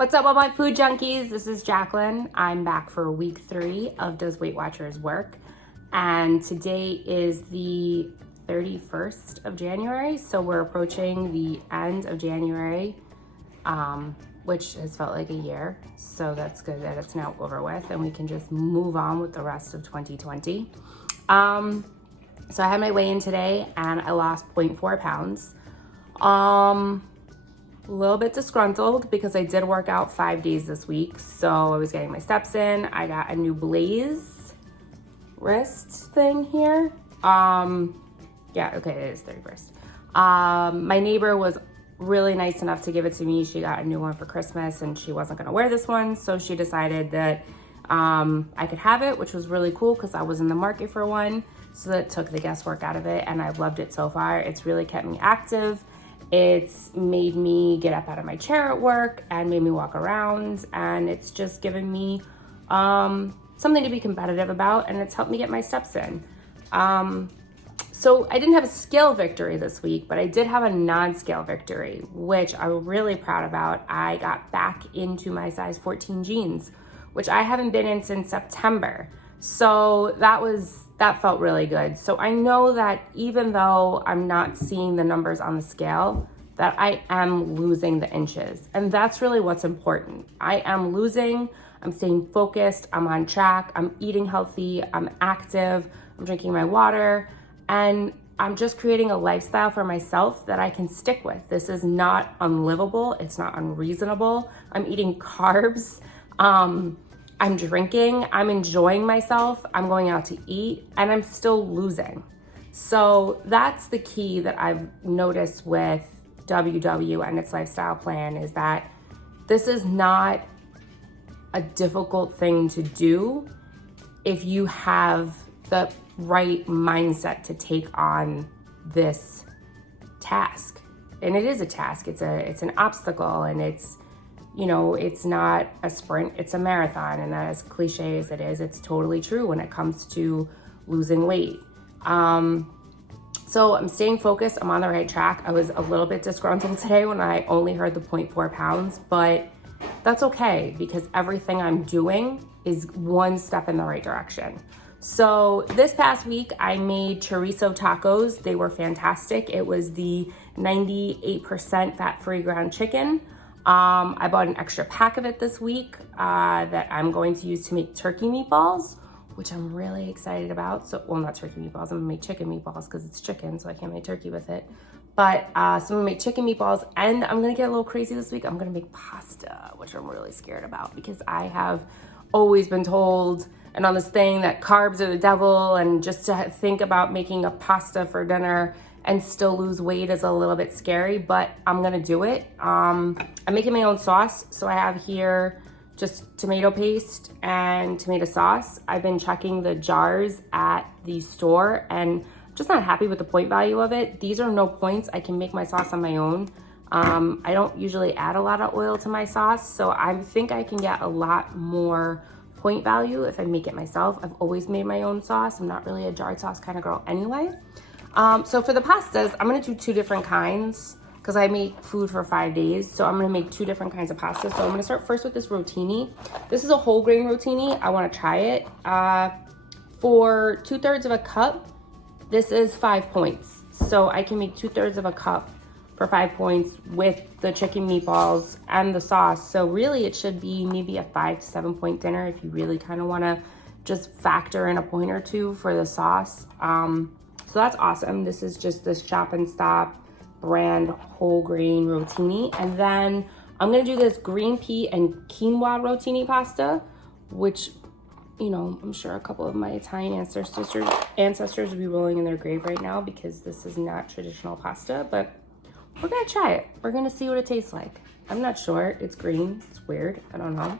What's up, all my food junkies? This is Jacqueline. I'm back for week 3 of Does Weight Watchers Work? And today is the 31st of January. So we're approaching the end of January, which has felt like a year. So that's good that it's now over with and we can just move on with the rest of 2020. So I had my weigh-in today and I lost 0.4 pounds. A little bit disgruntled because I did work out 5 days this week. So I was getting my steps in. I got a new Blaze wrist thing here. Yeah, okay, it is 31st. My neighbor was really nice enough to give it to me. She got a new one for Christmas and she wasn't gonna wear this one. So she decided that I could have it, which was really cool because I was in the market for one. So that took the guesswork out of it and I've loved it so far. It's really kept me active. It's made me get up out of my chair at work and made me walk around, and it's just given me something to be competitive about, and it's helped me get my steps in. So I didn't have a scale victory this week, but I did have a non-scale victory, which I'm really proud about. I got back into my size 14 jeans, which I haven't been in since September. So that felt really good. So I know that even though I'm not seeing the numbers on the scale, that I am losing the inches. And that's really what's important. I am losing, I'm staying focused, I'm on track, I'm eating healthy, I'm active, I'm drinking my water, and I'm just creating a lifestyle for myself that I can stick with. This is not unlivable, it's not unreasonable. I'm eating carbs. I'm drinking, I'm enjoying myself, I'm going out to eat, and I'm still losing. So that's the key that I've noticed with WW and its lifestyle plan, is that this is not a difficult thing to do if you have the right mindset to take on this task. And it is a task, it's an obstacle, and it's not a sprint, it's a marathon. And as cliche as it is, it's totally true when it comes to losing weight. So I'm staying focused, I'm on the right track. I was a little bit disgruntled today when I only heard the 0.4 pounds, but that's okay because everything I'm doing is one step in the right direction. So this past week I made chorizo tacos. They were fantastic. It was the 98% fat-free ground chicken. I bought an extra pack of it this week that I'm going to use to make turkey meatballs, which I'm really excited about. So, well, not turkey meatballs, I'm gonna make chicken meatballs because it's chicken, so I can't make turkey with it. But, so I'm gonna make chicken meatballs, and I'm gonna get a little crazy this week. I'm gonna make pasta, which I'm really scared about because I have always been told and on this thing that carbs are the devil, and just to think about making a pasta for dinner and still lose weight is a little bit scary, but I'm gonna do it. I'm making my own sauce. So I have here just tomato paste and tomato sauce. I've been checking the jars at the store and I'm just not happy with the point value of it. These are no points. I can make my sauce on my own. I don't usually add a lot of oil to my sauce, so I think I can get a lot more point value if I make it myself. I've always made my own sauce. I'm not really a jarred sauce kind of girl anyway. So for the pastas, I'm gonna do 2 different kinds because I make food for 5 days. So I'm gonna make 2 different kinds of pasta. So I'm gonna start first with this rotini. This is a whole grain rotini. I wanna try it. For 2/3 of a cup, this is 5 points. So I can make 2/3 of a cup for 5 points with the chicken meatballs and the sauce. So really it should be maybe a 5 to 7 point dinner if you really kind of wanna just factor in a point or 2 for the sauce. So that's awesome. This is just this Shop and Stop brand whole grain rotini. And then I'm gonna do this green pea and quinoa rotini pasta, which, I'm sure a couple of my Italian ancestors would be rolling in their grave right now because this is not traditional pasta, but we're gonna try it. We're gonna see what it tastes like. I'm not sure, it's green, it's weird, I don't know.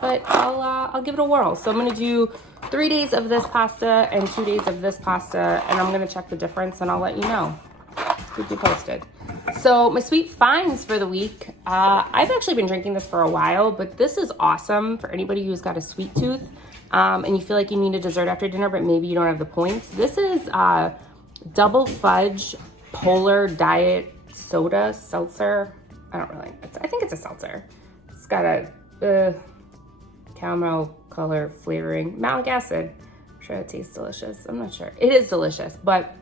But I'll give it a whirl. So I'm gonna do 3 days of this pasta and 2 days of this pasta, and I'm gonna check the difference and I'll let you know. Keep you posted. So my sweet finds for the week, I've actually been drinking this for a while, but this is awesome for anybody who's got a sweet tooth and you feel like you need a dessert after dinner, but maybe you don't have the points. This is double fudge polar diet soda seltzer. I think it's a seltzer. It's got a caramel color flavoring, malic acid. I'm sure it tastes delicious. I'm not sure. It is delicious, but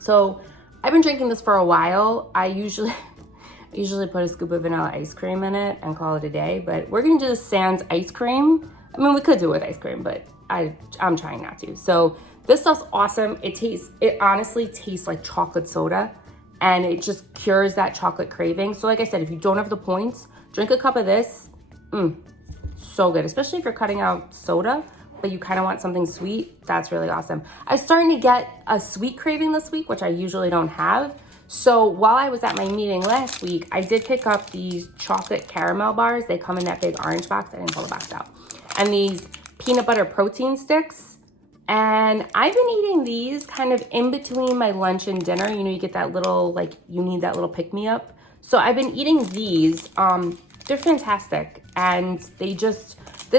so I've been drinking this for a while. I usually put a scoop of vanilla ice cream in it and call it a day, but we're gonna do the sans ice cream. I mean, we could do it with ice cream, but I'm trying not to. So this stuff's awesome. It honestly tastes like chocolate soda, and it just cures that chocolate craving. So like I said, if you don't have the points, drink a cup of this. So good, especially if you're cutting out soda, but you kind of want something sweet. That's really awesome. I'm starting to get a sweet craving this week, which I usually don't have. So while I was at my meeting last week, I did pick up these chocolate caramel bars. They come in that big orange box. I didn't pull the box out. And these peanut butter protein sticks. And I've been eating these kind of in between my lunch and dinner. You know, you get that little, like, you need that little pick-me-up. So I've been eating these. They're fantastic. And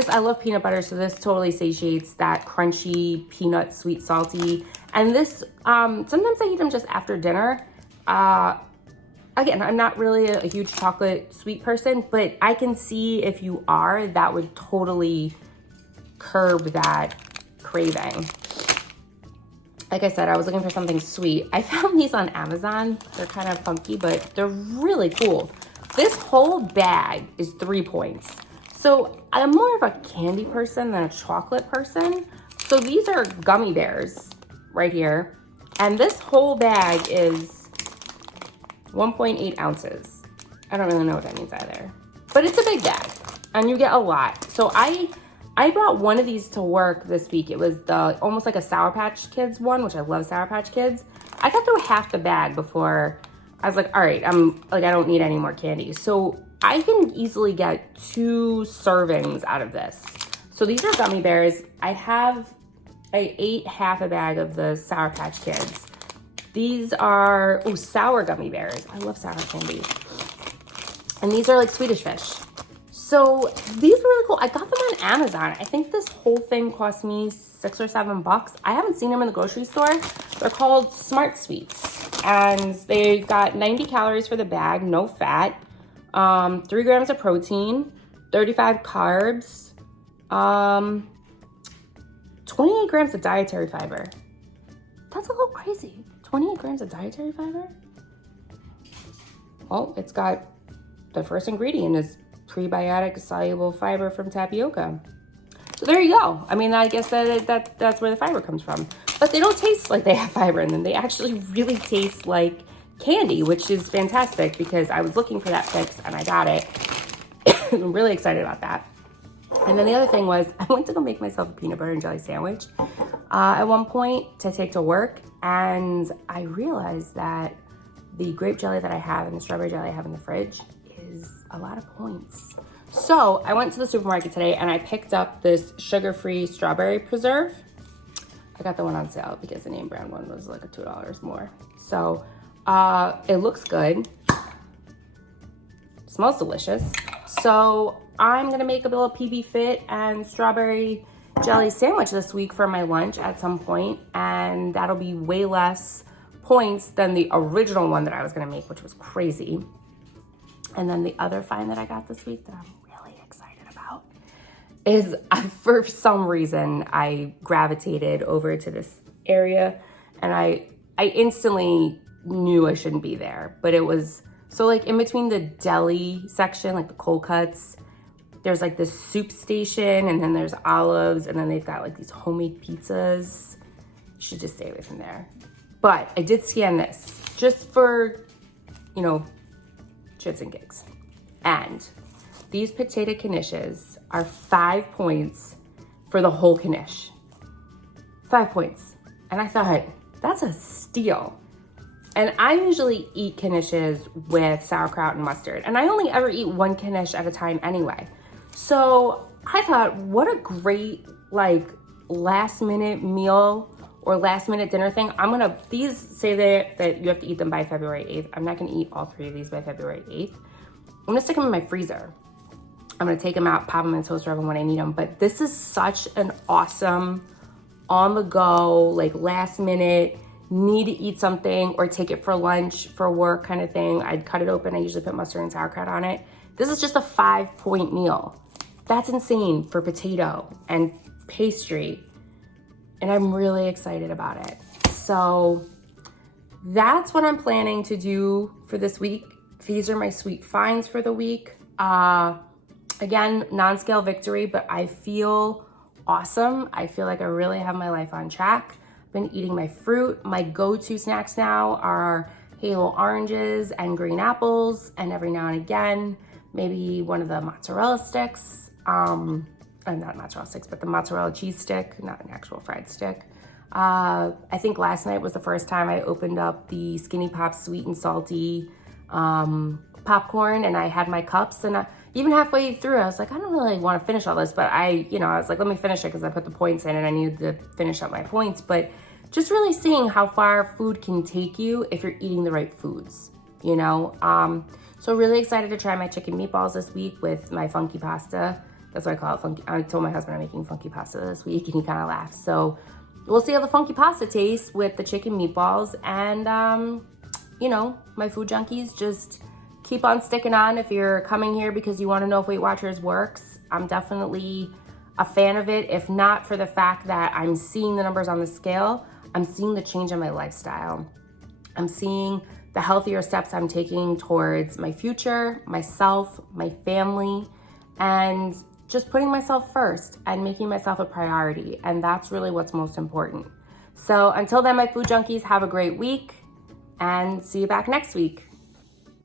I love peanut butter, so this totally satiates that crunchy, peanut, sweet, salty. And this, sometimes I eat them just after dinner. Again, I'm not really a huge chocolate sweet person, but I can see if you are, that would totally curb that craving. Like I said, I was looking for something sweet. I found these on Amazon. They're kind of funky, but they're really cool. This whole bag is 3 points. So I'm more of a candy person than a chocolate person. So these are gummy bears right here. And this whole bag is 1.8 ounces. I don't really know what that means either, but it's a big bag and you get a lot. So I brought one of these to work this week. It was almost like a Sour Patch Kids one, which I love Sour Patch Kids. I got through half the bag before I was like, all right, I don't need any more candy. So I can easily get 2 servings out of this. So these are gummy bears. I ate half a bag of the Sour Patch Kids. These are, sour gummy bears. I love sour candy. And these are like Swedish fish. So these were really cool. I got them on Amazon. I think this whole thing cost me $6 or $7. I haven't seen them in the grocery store. They're called Smart Sweets. And they've got 90 calories for the bag, no fat, 3 grams of protein, 35 carbs, 28 grams of dietary fiber. That's a little crazy. 28 grams of dietary fiber? Well, it's got, the first ingredient is prebiotic soluble fiber from tapioca. So there you go. I mean, I guess that's where the fiber comes from. But they don't taste like they have fiber in them. They actually really taste like candy, which is fantastic because I was looking for that fix and I got it. I'm really excited about that. And then the other thing was I went to go make myself a peanut butter and jelly sandwich at one point to take to work. And I realized that the grape jelly that I have and the strawberry jelly I have in the fridge is a lot of points. So I went to the supermarket today and I picked up this sugar-free strawberry preserve. I got the one on sale because the name brand one was like $2 more. So it looks good. Smells delicious. So I'm gonna make a little PB Fit and strawberry jelly sandwich this week for my lunch at some point, and that'll be way less points than the original one that I was gonna make, which was crazy. And then the other find that I got this week that I'm really excited about is for some reason I gravitated over to this area and I instantly knew I shouldn't be there, but it was, so like in between the deli section, like the cold cuts, there's like this soup station and then there's olives and then they've got like these homemade pizzas. You should just stay away from there. But I did scan this just for, you know, shits and gigs. And these potato knishes are 5 points for the whole knish. 5 points. And I thought, that's a steal. And I usually eat knishes with sauerkraut and mustard. And I only ever eat 1 knish at a time anyway. So I thought, what a great like last minute meal or last minute dinner thing. These say that you have to eat them by February 8th. I'm not gonna eat all 3 of these by February 8th. I'm gonna stick them in my freezer. I'm gonna take them out, pop them in the toaster oven when I need them. But this is such an awesome on the go, like last minute, need to eat something or take it for lunch, for work kind of thing, I'd cut it open. I usually put mustard and sauerkraut on it. This is just a 5-point meal. That's insane for potato and pastry. And I'm really excited about it. So that's what I'm planning to do for this week. These are my sweet finds for the week. Again, non-scale victory, but I feel awesome. I feel like I really have my life on track. I've been eating my fruit. My go-to snacks now are Halo oranges and green apples, and every now and again, maybe one of the mozzarella sticks. Not mozzarella sticks, but the mozzarella cheese stick, not an actual fried stick. I think last night was the first time I opened up the Skinny Pop sweet and salty popcorn, and I had my cups, and even halfway through, I was like, I don't really want to finish all this, but I was like, let me finish it because I put the points in and I needed to finish up my points. But just really seeing how far food can take you if you're eating the right foods, you know? So really excited to try my chicken meatballs this week with my funky pasta. That's what I call it, funky. I told my husband I'm making funky pasta this week and he kind of laughed. So we'll see how the funky pasta tastes with the chicken meatballs. And, you know, my food junkies, just keep on sticking on. If you're coming here because you want to know if Weight Watchers works, I'm definitely a fan of it. If not for the fact that I'm seeing the numbers on the scale, I'm seeing the change in my lifestyle. I'm seeing the healthier steps I'm taking towards my future, myself, my family, and just putting myself first and making myself a priority. And that's really what's most important. So until then, my food junkies, have a great week and see you back next week.